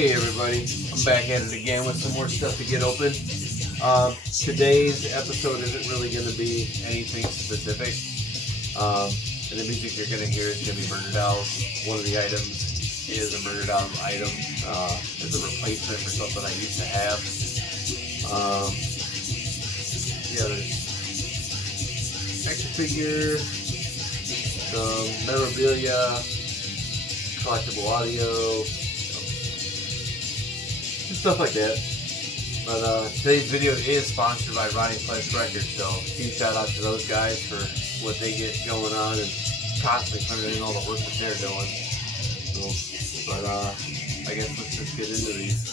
Hey everybody, I'm back at it again with some more stuff to get open. Today's episode isn't really going to be anything specific. And the music you're going to hear is going to be Murderdolls. One of the items is a Murderdolls item as a replacement for something I used to have. Yeah, there's action figure, some memorabilia, collectible audio, just stuff like that. But today's video is sponsored by Ronnie Flesh Records, so huge shout out to those guys for what they get going on and constantly putting in all the work that they're doing. So, but I guess let's just get into these.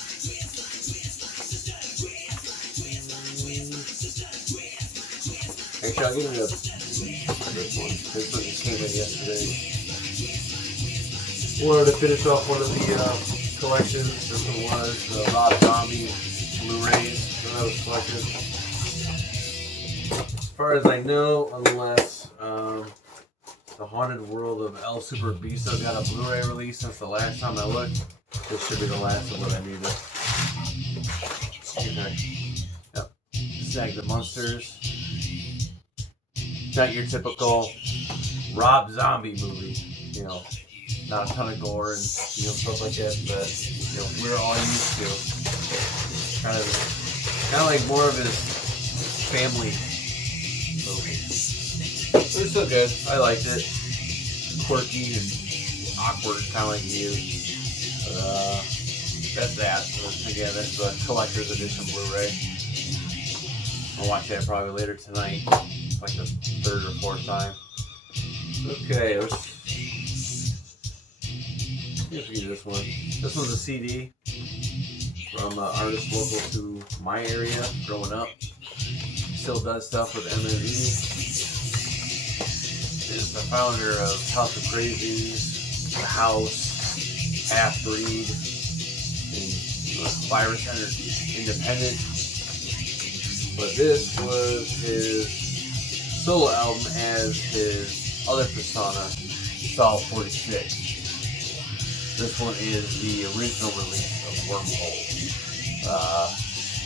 Actually, I'll get into this one. This one just came in yesterday. Wanted to finish off one of the collections. This one was the Rob Zombie Blu-rays that I was collecting. As far as I know, unless the Haunted World of El Super Beasto got a Blu-ray release since the last time I looked, this should be the last of what I needed. Okay. Yep. Snag the Monsters. Not your typical Rob Zombie movie, you know. Not a ton of gore and stuff like that, but we're all used to. Kind of like more of his family movie. But it's still good. I liked it. Quirky and awkward, kind of like you. But that's that. Again, that's the collector's edition Blu-ray. I'll watch that probably later tonight, like the third or fourth time. Okay, let's get this one. This one's a CD from an artist local to my area growing up. Still does stuff with TMNT. Is the founder of House of Crazies, The House, Half Breed, and Virus Independent. But this was his solo album as his other persona, Saul 46. This one is the original release of Wormhole,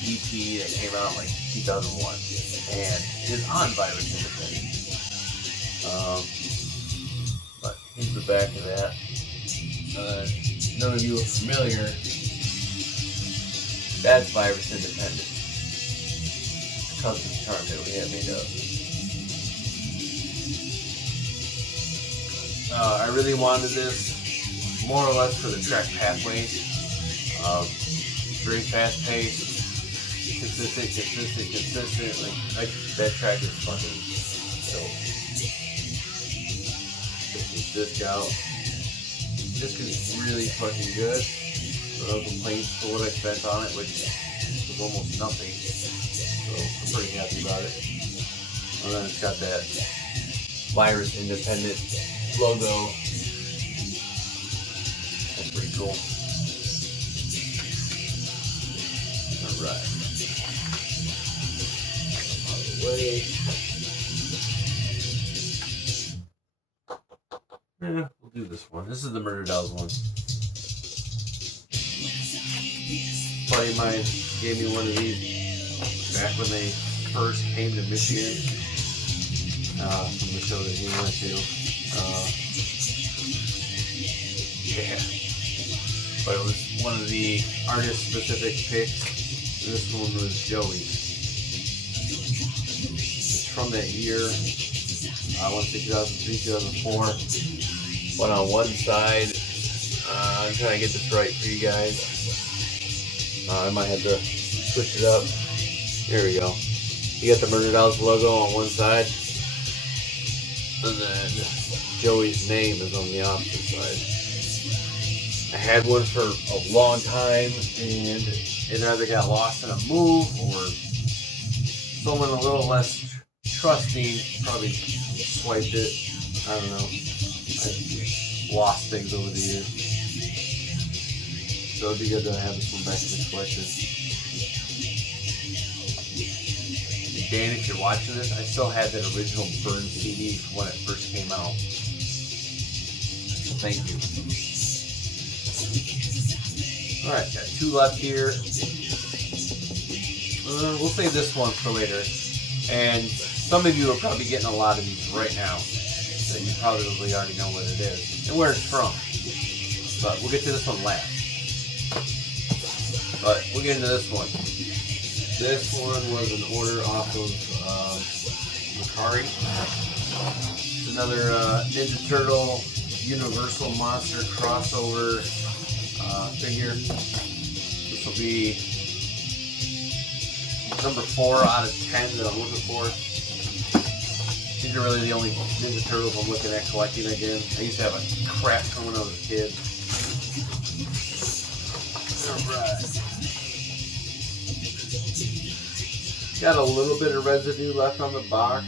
EP that came out in like 2001, and is on Virus Independent. But here's the back of that. None of you are familiar. That's Virus Independent. Custom chart that we had made up. I really wanted this more or less for the track pathways. Very fast paced, consistent. Like that track is fucking dope. This out. This is really fucking good. So no complaints for what I spent on it, which was almost nothing. So I'm pretty happy about it. And then it's got that Virus Independent logo. That's pretty cool. Alright. Out of the way. Yeah, we'll do this one. This is the Murderdolls one. A buddy of mine gave me one of these back when they first came to Michigan from the show that he went to. Yeah. But it was one of the artist-specific picks. This one was Joey's. It's from that year. I want to say 2003, 2004. But on one side, I'm trying to get this right for you guys. I might have to switch it up. There we go. You got the Murderdolls logo on one side, and then Joey's name is on the opposite side. I had one for a long time, and it either got lost in a move, or someone a little less trusting probably swiped it. I don't know. I've lost things over the years. So it'd be good to have this one back in the collection. Dan, if you're watching this, I still have that original burned CD from when it first came out. So thank you. Alright, got 2 left here. We'll save this one for later. And some of you are probably getting a lot of these right now. So you probably already know what it is and where it's from. But we'll get to this one last. But we'll get into this one. This one was an order off of Macari. It's another Ninja Turtle Universal Monster crossover figure. This will be number 4 out of 10 that I'm looking for. These are really the only Ninja Turtles I'm looking at collecting again. I used to have a crap ton when I was a kid. Alright. Got a little bit of residue left on the box,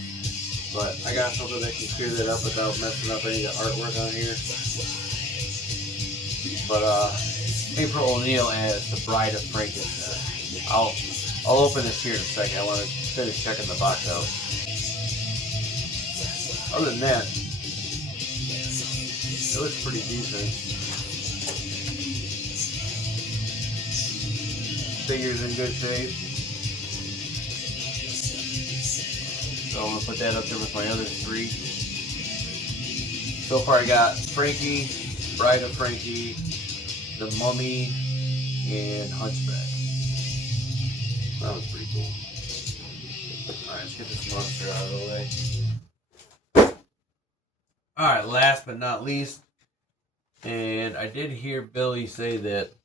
but I got something that can clear that up without messing up any of the artwork on here. But April O'Neil as the Bride of Frankenstein. I'll open this here in a second. I want to finish checking the box out. Other than that, it looks pretty decent. Figure's in good shape. So I'm going to put that up there with my other 3. So far I got Frankie, Bride of Frankie, the Mummy, and Hunchback. That was pretty cool. Alright, let's get this monster out of the way. Alright, last but not least, and I did hear Billy say that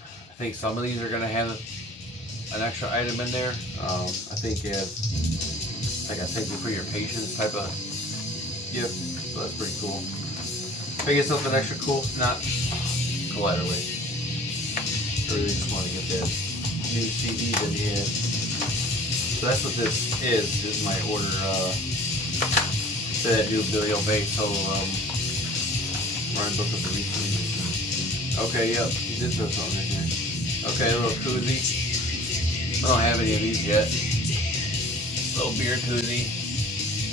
I think some of these are going to have an extra item in there. I think as like a thank you for your patience type of gift, so that's pretty cool. If I get something extra cool, not collaterally. I really just want to get that new CD that he had. So that's what this is. This is my order to that new Billy Obey solo run book of the recently. Okay, yep, he did throw something in here. Okay, a little koozie. I don't have any of these yet. Little beer koozie.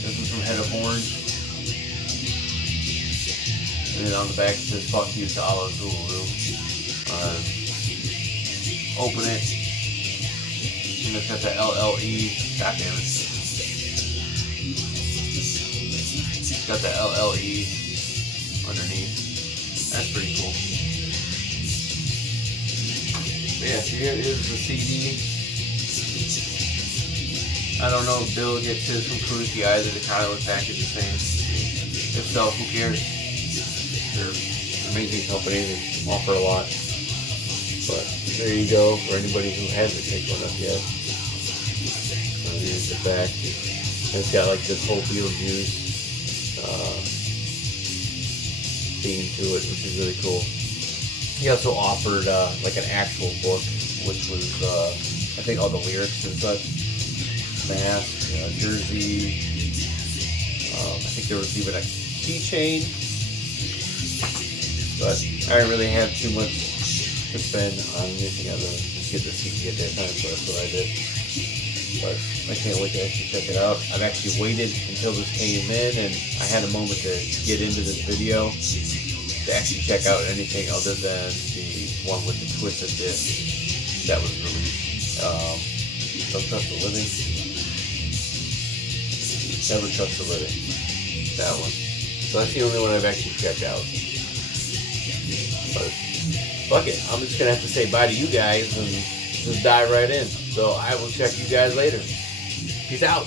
This one's from Head of Orange. And then on the back it says fuck you to Ala Zulu. Open it. And it's got the LLE. God damn it. It's got the LLE underneath. That's pretty cool. But yeah, here is the CD. I don't know if Bill gets his from Kruski either. They kind of look packaged the same. If so, who cares? They're an amazing company. They offer a lot. But there you go for anybody who hasn't picked one up yet. So here's the back. And it's got like this whole Beetlejuice theme to it, which is really cool. He also offered like an actual book, which was I think all the lyrics and such. Mask, jersey. I think there was even a keychain, but I didn't really have too much to spend on anything other than just get the CD at that time, so that's what I did. But I can't wait to actually check it out. I've actually waited until this came in, and I had a moment to get into this video to actually check out anything other than the one with the twisted disc that was released. Don't Trust the Living. Never Trust the Living. That one. So that's the only one I've actually checked out. But fuck it. I'm just going to have to say bye to you guys and just dive right in. So I will check you guys later. Peace out.